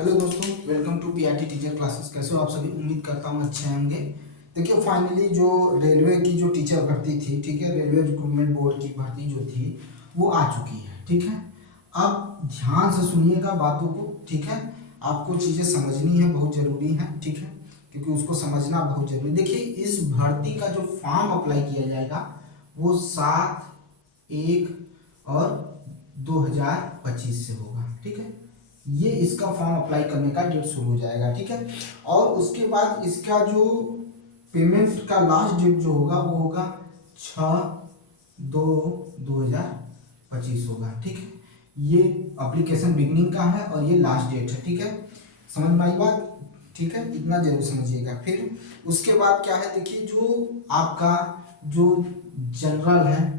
Hello दोस्तों, welcome to PRT teacher classes. कैसे हो आप सभी? उम्मीद करता हूँ अच्छे होंगे। देखिए, फाइनली जो रेलवे की जो टीचर भर्ती थी, ठीक है, रेलवे रिक्रूटमेंट बोर्ड की भर्ती जो थी वो आ चुकी है। ठीक है, अब ध्यान से सुनिएगा बातों को। ठीक है, आपको चीज़ें समझनी है, बहुत ज़रूरी है। ठीक है, क्योंकि उसको समझना बहुत जरूरी। देखिए, इस भर्ती का जो फॉर्म अप्लाई किया जाएगा वो 7/1/2025 से होगा। ठीक है, ये इसका फॉर्म अप्लाई करने का डेट शुरू हो जाएगा। ठीक है, और उसके बाद इसका जो पेमेंट का लास्ट डेट जो होगा वो होगा 6/2/2025 होगा। ठीक है, ये एप्लीकेशन बिगनिंग का है और ये लास्ट डेट है। ठीक है, समझ में आई बात? ठीक है, इतना जरूर समझिएगा। फिर उसके बाद क्या है, देखिए, जो आपका जो जनरल है,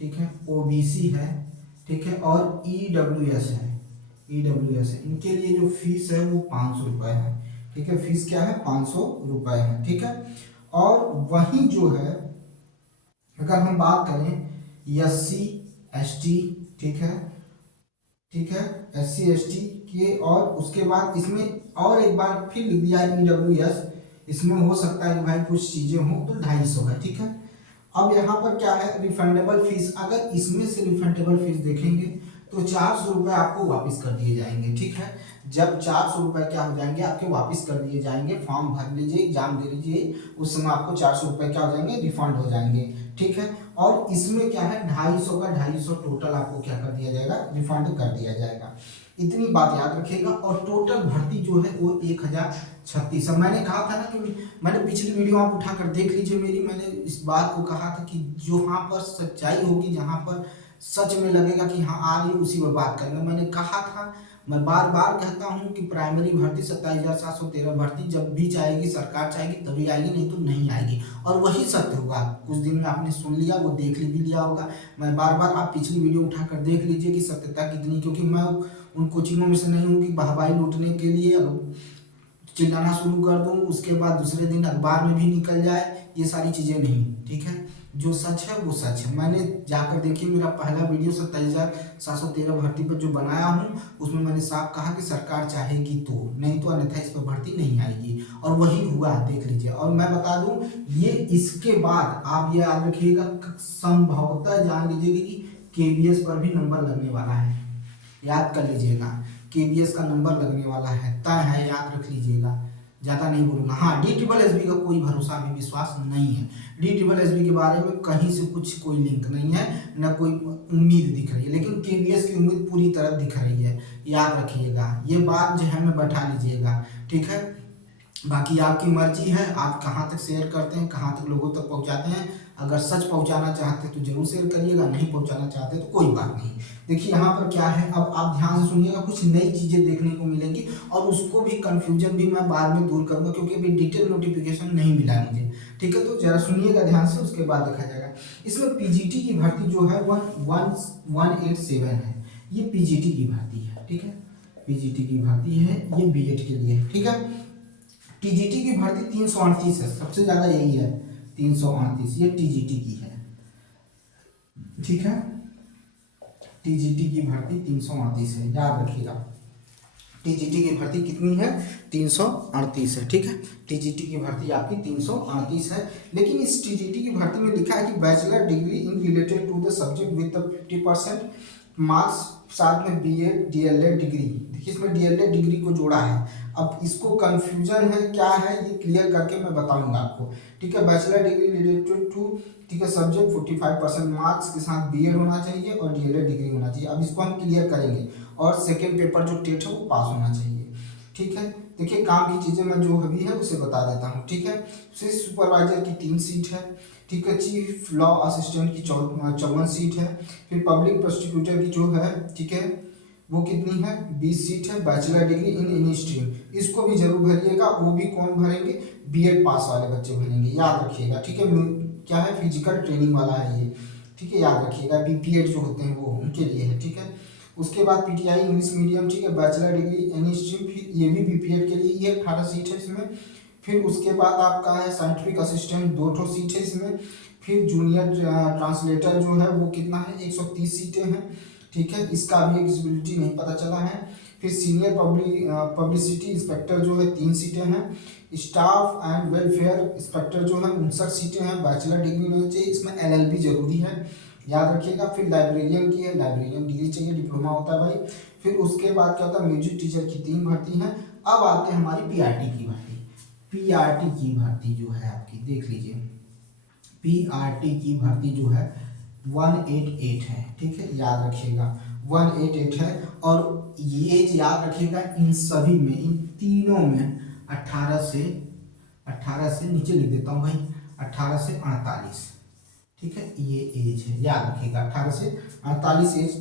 ठीक है, ओबीसी है, ठीक है, और ईडब्ल्यूएस है, इनके लिए जो फीस है वो 500 रुपये है। ठीक है, फीस क्या है? 500 रुपये है। ठीक है, और वहीं जो है, अगर हम बात करें एससी एसटी, ठीक है, एससी एसटी के, और उसके बाद इसमें और एक बार फिर लिख दिया ईडब्ल्यूएस। इसमें हो सकता है कि भाई कुछ चीजें हो तो 250 है। ठीक है, अब यहाँ पर क्या है, रिफंडेबल फीस। अगर इसमें से रिफंडेबल फीस देखेंगे तो 400 रुपये आपको वापस कर दिए जाएंगे। ठीक है, जब 400 रुपये क्या हो जाएंगे, आपके वापस कर दिए जाएंगे। फॉर्म भर लीजिए, एग्जाम दे लीजिए, उस समय आपको 400 रुपये क्या हो जाएंगे, रिफंड हो जाएंगे। ठीक है, और इसमें क्या है, 250 का 250 टोटल आपको क्या कर दिया जाएगा, रिफंड कर दिया जाएगा। इतनी बात याद रखिएगा। और टोटल भर्ती जो है वो 1036 है। मैंने कहा था ना कि मैंने पिछली वीडियो आप उठाकर देख लीजिए मेरी, मैंने इस बात को कहा था कि जहाँ पर सच्चाई होगी, जहाँ पर सच में लगेगा कि हाँ आ रही, उसी में बात करेंगे। मैंने कहा था, मैं बार बार कहता हूँ कि प्राइमरी भर्ती 27,713 भर्ती जब भी चाहेगी, सरकार चाहेगी तभी आएगी, नहीं तो नहीं आएगी। और वही सत्य होगा। कुछ दिन में आपने सुन लिया, वो देख भी लिया होगा। मैं बार बार, आप पिछली वीडियो उठाकर देख लीजिए कि सत्यता कितनी, क्योंकि मैं उन कोचिंगों में से नहीं हूँ कि बहबाई लूटने के लिए चिल्लाना शुरू कर दूं, उसके बाद दूसरे दिन अखबार में भी निकल जाए, ये सारी चीज़ें नहीं। ठीक है, जो सच है वो सच है। मैंने जाकर देखिए, मेरा पहला वीडियो 27,713 भर्ती पर जो बनाया हूँ, उसमें मैंने साफ कहा कि सरकार चाहेगी तो, नहीं तो अन्यथा इस पर भर्ती नहीं आएगी। और वही हुआ, देख लीजिए। और मैं बता दूं, ये इसके बाद आप ये याद रखिएगा, संभवतः जान लीजिएगा कि केबीएस पर भी नंबर लगने वाला है। याद कर लीजिएगा, केबीएस का नंबर लगने वाला है, तय है, याद रख लीजिएगा। ज़्यादा नहीं बोलूँगा। हाँ, DSSB का कोई भरोसा अभी विश्वास नहीं है। DSSB के बारे में कहीं से कुछ कोई लिंक नहीं है, न कोई उम्मीद दिख रही है, लेकिन केबीएस की उम्मीद पूरी तरह दिख रही है। याद रखिएगा, ये बात जो है में बैठा लीजिएगा। ठीक है, बाकी आपकी मर्जी है, आप कहाँ तक शेयर करते हैं, कहाँ तक लोगों तक पहुँचाते हैं। अगर सच पहुँचाना चाहते हैं तो जरूर शेयर करिएगा, नहीं पहुँचाना चाहते तो कोई बात नहीं। देखिए, यहाँ पर क्या है, अब आप ध्यान से सुनिएगा, कुछ नई चीज़ें देखने को मिलेंगी, और उसको भी कन्फ्यूजन भी मैं बाद में दूर करूँगा, क्योंकि अभी डिटेल नोटिफिकेशन नहीं मिला है मुझे। ठीक है, तो जरा सुनिएगा ध्यान से, उसके बाद देखा जाएगा। इसमें पीजीटी की भर्ती जो है 187 है, ये पीजीटी की भर्ती है। ठीक है, पीजीटी की भर्ती है, ये बीएड के लिए। ठीक है, टीजीटी की भर्ती 338 है, सबसे ज्यादा यही है, 338, ये टीजीटी की है। ठीक है, टीजीटी की भर्ती 338 है, याद रखिएगा। टीजीटी की भर्ती कितनी है? 338 है। ठीक है, टीजीटी की भर्ती आपकी 338 है। लेकिन इस टीजीटी की भर्ती में लिखा है कि bachelor degree in related to the subject with 50% marks, साथ में बीएड डीएलएड डिग्री। देखिए, इसमें डीएलएड डिग्री को जोड़ा है। अब इसको कंफ्यूजन है, क्या है, ये क्लियर करके मैं बताऊंगा आपको। ठीक है, बैचलर डिग्री रिलेटेड टू, ठीक है, सब्जेक्ट 45% मार्क्स के साथ बीएड होना चाहिए और डीएलएड डिग्री होना चाहिए। अब इसको हम क्लियर करेंगे, और सेकेंड पेपर जो टेट है वो पास होना चाहिए। ठीक है, देखिए, काम की चीज़ें मैं जो अभी है उसे बता देता हूँ। ठीक है, सुपरवाइजर की 3 सीट है। ठीक है, चीफ लॉ असिस्टेंट की 54 सीट है। फिर पब्लिक प्रोसिक्यूटर की जो है, ठीक है, वो कितनी है, 20 सीट है। Bachelor degree in any stream, इसको भी जरूर भरिएगा। वो भी कौन भरेंगे? बीएड पास वाले बच्चे भरेंगे, याद रखिएगा। ठीक है, क्या है, फिजिकल ट्रेनिंग वाला है ये। ठीक है, याद रखिएगा, बीपीएड जो होते हैं वो उनके लिए है। ठीक है, उसके बाद पीटीआई इंग्लिश मीडियम, ठीक है, बैचलर डिग्री एनी स्ट्रीम, फिर ये भी बीपीएड के लिए, ये 18 सीट है इसमें। फिर उसके बाद आपका है साइंटिफिक असिस्टेंट, 2 सीट है इसमें। फिर जूनियर ट्रांसलेटर जो है वो कितना है, 130 सीटें हैं। ठीक है, इसका भी एलिजिबिलिटी नहीं पता चला है। फिर सीनियर पब्लिसिटी इंस्पेक्टर जो है 3 सीटें हैं। स्टाफ एंड वेलफेयर इंस्पेक्टर जो है 59 सीटें हैं। बैचलर डिग्री नहीं चाहिए, इसमें LLB जरूरी है, याद रखिएगा। फिर लाइब्रेरियन की है, लाइब्रेरियन डिग्री चाहिए, डिप्लोमा होता है भाई। फिर उसके बाद क्या होता है, म्यूजिक टीचर की 3 भर्ती हैं। अब आते हैं हमारी PRT की भर्ती। PRT की भर्ती जो है आपकी देख लीजिए, PRT की भर्ती जो है 188 है, ठीक है, याद रखिएगा 188 है। और ये याद रखिएगा इन सभी में, इन तीनों में 18 से नीचे लिख देता हूँ भाई, 18 से 48, ठीक है, ये एज है, याद रखिएगा 18 से 48 एज,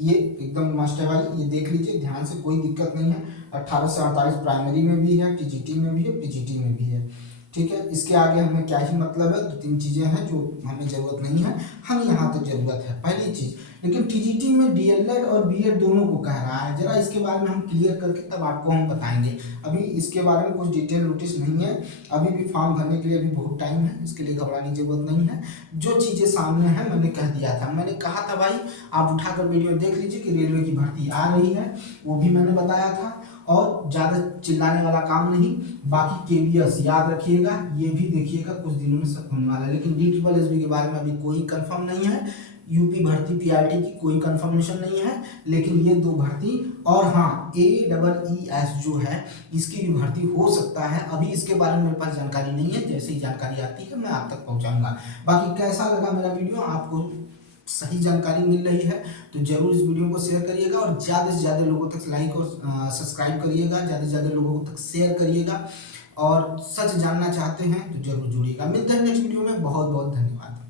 ये एकदम मस्ट है भाई, ये देख लीजिए ध्यान से, कोई दिक्कत नहीं है। 18 से 48 प्राइमरी में भी है, TGT में भी है, PGT में भी है, ठीक है। इसके आगे हमें क्या ही मतलब है, 2-3 चीज़ें हैं जो हमें ज़रूरत नहीं है, हमें यहाँ तो ज़रूरत है। पहली चीज़, लेकिन TGT में DLED और BEd दोनों को कह रहा है, जरा इसके बारे में हम क्लियर करके तब आपको हम बताएंगे। अभी इसके बारे में कुछ डिटेल नोटिस नहीं है, अभी भी फॉर्म भरने के लिए अभी बहुत टाइम है, इसके लिए घबराने की जरूरत नहीं है। जो चीज़ें सामने हैं मैंने कह दिया था, मैंने कहा था भाई आप उठाकर वीडियो देख लीजिए कि रेलवे की भर्ती आ रही है, वो भी मैंने बताया था। और ज़्यादा चिल्लाने वाला काम नहीं, बाकी KVS याद रखिएगा, ये भी देखिएगा कुछ दिनों में सब होने वाला है। लेकिन DSSB के बारे में अभी कोई कंफर्म नहीं है, यूपी भर्ती PRT की कोई कंफर्मेशन नहीं है, लेकिन ये 2 भर्ती, और हाँ AEES जो है इसकी भी भर्ती हो सकता है। अभी इसके बारे में मेरे पास जानकारी नहीं है, जैसे ही जानकारी आती है मैं आप तक पहुंचाऊंगा। बाकी कैसा लगा मेरा वीडियो, आपको सही जानकारी मिल रही है तो जरूर इस वीडियो को शेयर करिएगा, और ज़्यादा से ज़्यादा लोगों तक लाइक और सब्सक्राइब करिएगा, ज़्यादा से ज़्यादा लोगों तक शेयर करिएगा, और सच जानना चाहते हैं तो जरूर जुड़िएगा। मिलते हैं नेक्स्ट वीडियो में, बहुत बहुत धन्यवाद।